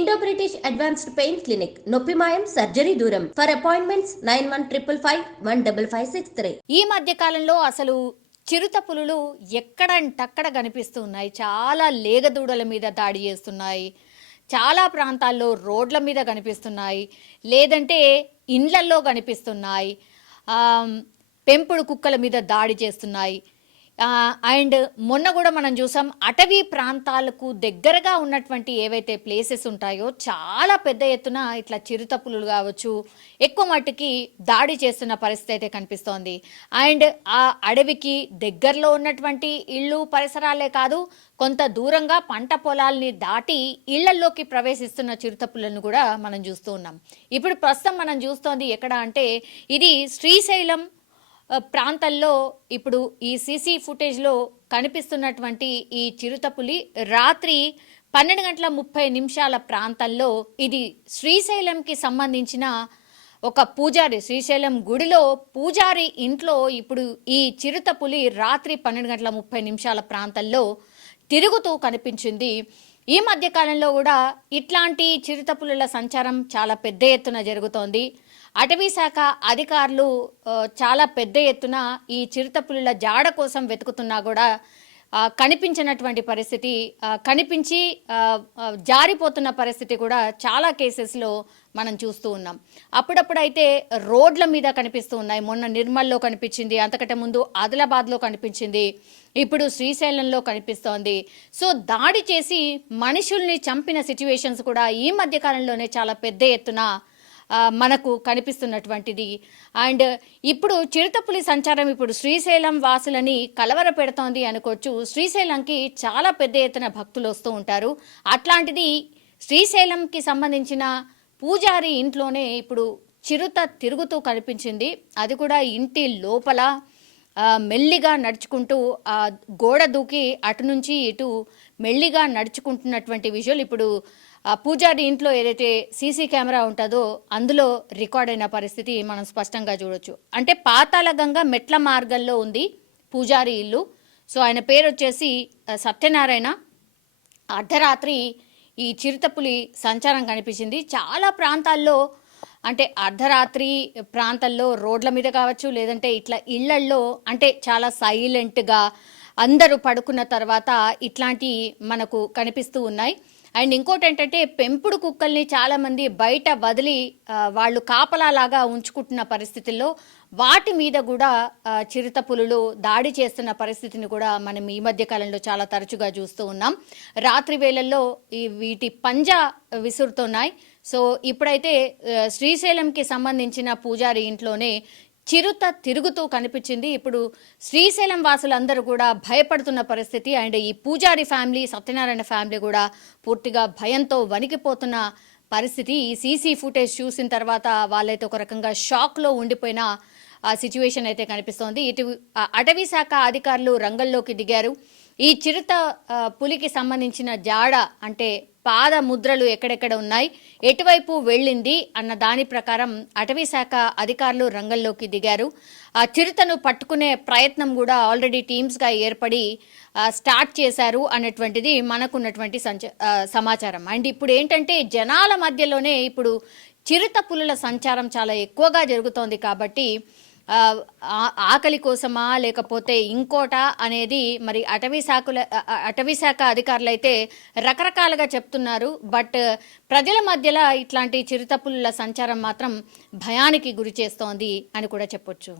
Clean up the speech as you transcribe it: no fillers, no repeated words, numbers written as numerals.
Indo British advanced pain clinic నొప్పి మాయం surgery దూరం ఫర్ అపాయింట్మెంట్స్ 9155515563. ఈ మధ్య కాలంలో అసలు చిరుత పులులు ఎక్కడంటక్కడ కనిపిస్తున్నాయి. చాలా లేగదూడల మీద దాడి చేస్తున్నాయి. చాలా ప్రాంతాల్లో రోడ్ల మీద కనిపిస్తున్నాయి, లేదంటే ఇండ్లల్లో కనిపిస్తున్నాయి. పెంపుడు కుక్కల మీద దాడి చేస్తున్నాయి. అండ్ మొన్న కూడా మనం చూసాం, అటవీ ప్రాంతాలకు దగ్గరగా ఉన్నటువంటి ఏవైతే ప్లేసెస్ ఉంటాయో చాలా పెద్ద ఎత్తున ఇట్లా చిరుతపులులు కావచ్చు ఎక్కువ మట్టుకి దాడి చేస్తున్న పరిస్థితి అయితే కనిపిస్తోంది. అండ్ ఆ అడవికి దగ్గరలో ఉన్నటువంటి ఇళ్ళు పరిసరాలే కాదు, కొంత దూరంగా పంట పొలాల్ని దాటి ఇళ్లల్లోకి ప్రవేశిస్తున్న చిరుతపులను కూడా మనం చూస్తూ ఉన్నాం. ఇప్పుడు ప్రస్తుతం మనం చూస్తోంది ఎక్కడ అంటే, ఇది శ్రీశైలం ప్రాంతాల్లో ఇప్పుడు ఈ సీసీ ఫుటేజ్లో కనిపిస్తున్నటువంటి ఈ చిరుతపులి రాత్రి 12:30 ప్రాంతాల్లో ఇది శ్రీశైలంకి సంబంధించిన ఒక పూజారి, శ్రీశైలం గుడిలో పూజారి ఇంట్లో ఇప్పుడు ఈ చిరుతపులి రాత్రి 12:30 ప్రాంతాల్లో తిరుగుతూ కనిపించింది. ఈ మధ్యకాలంలో కూడా ఇట్లాంటి చిరుతపులుల సంచారం చాలా పెద్ద ఎత్తున జరుగుతోంది. అటవీ శాఖ అధికారులు చాలా పెద్ద ఎత్తున ఈ చిరుతపులుల జాడ కోసం వెతుకుతున్నా కూడా కనిపించినటువంటి పరిస్థితి, కనిపించి జారిపోతున్న పరిస్థితి కూడా చాలా కేసెస్లో మనం చూస్తూ ఉన్నాం. అప్పుడప్పుడైతే రోడ్ల మీద కనిపిస్తూ ఉన్నాయి. మొన్న నిర్మల్లో కనిపించింది, అంతకంటే ముందు ఆదిలాబాద్లో కనిపించింది, ఇప్పుడు శ్రీశైలంలో కనిపిస్తోంది. సో దాడి చేసి మనుషుల్ని చంపిన సిచ్యువేషన్స్ కూడా ఈ మధ్యకాలంలోనే చాలా పెద్ద ఎత్తున మనకు కనిపిస్తున్నటువంటిది. అండ్ ఇప్పుడు చిరుతపులి సంచారం ఇప్పుడు శ్రీశైలం వాసులని కలవర పెడుతోంది అనుకోవచ్చు. శ్రీశైలంకి చాలా పెద్ద ఎత్తున భక్తులు వస్తూ ఉంటారు. అట్లాంటిది శ్రీశైలంకి సంబంధించిన పూజారి ఇంట్లోనే ఇప్పుడు చిరుత తిరుగుతూ కనిపించింది. అది కూడా ఇంటి లోపల మెల్లిగా నడుచుకుంటూ గోడ దూకి అటు నుంచి ఇటు మెల్లిగా నడుచుకుంటున్నటువంటి విజువల్ ఇప్పుడు పూజారి ఇంట్లో ఏదైతే సీసీ కెమెరా ఉంటుందో అందులో రికార్డ్ అయిన పరిస్థితి మనం స్పష్టంగా చూడొచ్చు. అంటే పాతాళగంగ మెట్ల మార్గంలో ఉంది పూజారి ఇల్లు. సో ఆయన పేరు వచ్చేసి సత్యనారాయణ. అర్ధరాత్రి ఈ చిరుతపులి సంచారం కనిపించింది. చాలా ప్రాంతాల్లో అంటే అర్ధరాత్రి ప్రాంతాల్లో రోడ్ల మీద కావచ్చు, లేదంటే ఇట్లా ఇళ్లల్లో అంటే చాలా సైలెంట్గా అందరూ పడుకున్న తర్వాత ఇట్లాంటి మనకు కనిపిస్తూ ఉన్నాయి. అండ్ ఇంకోటి ఏంటంటే, పెంపుడు కుక్కల్ని చాలామంది బయట వదిలి వాళ్ళు కాపలాలాగా ఉంచుకుంటున్న పరిస్థితుల్లో వాటి మీద కూడా చిరుతపులులు దాడి చేస్తున్న పరిస్థితిని కూడా మనం ఈ మధ్య కాలంలో చాలా తరచుగా చూస్తూ ఉన్నాం. రాత్రి వేళల్లో వీటి పంజా విసురుతున్నాయి. సో ఇప్పుడైతే శ్రీశైలంకి సంబంధించిన పూజారి ఇంట్లోనే చిరుత తిరుగుతూ కనిపించింది. ఇప్పుడు శ్రీశైలం వాసులందరూ కూడా భయపడుతున్న పరిస్థితి. అండ్ ఈ పూజారి ఫ్యామిలీ, సత్యనారాయణ ఫ్యామిలీ కూడా పూర్తిగా భయంతో వణికిపోతున్న పరిస్థితి. ఈ సీసీ ఫుటేజ్ చూసిన తర్వాత వాళ్ళైతే ఒక రకంగా షాక్లో ఉండిపోయిన సిచ్యువేషన్ అయితే కనిపిస్తోంది. ఇటు అటవీ శాఖ అధికారులు రంగంలోకి దిగారు. ఈ చిరుత పులికి సంబంధించిన జాడ అంటే పాద ముద్రలు ఎక్కడెక్కడ ఉన్నాయి, ఎటువైపు వెళ్ళింది అన్న దాని ప్రకారం అటవీ శాఖ అధికారులు రంగంలోకి దిగారు. ఆ చిరుతను పట్టుకునే ప్రయత్నం కూడా ఆల్రెడీ టీమ్స్గా ఏర్పడి స్టార్ట్ చేశారు అన్నటువంటిది మనకున్నటువంటి సమాచారం. అండ్ ఇప్పుడు ఏంటంటే, జనాల మధ్యలోనే ఇప్పుడు చిరుత పులుల సంచారం చాలా ఎక్కువగా జరుగుతోంది కాబట్టి ఆకలి కోసమా లేకపోతే ఇంకోటా అనేది మరి అటవీ శాఖ అధికారులు అయితే రకరకాలుగా చెప్తున్నారు. బట్ ప్రజల మధ్యలో ఇట్లాంటి చిరుతపులుల సంచారం మాత్రం భయానికి గురి చేస్తోంది అని కూడా చెప్పొచ్చు.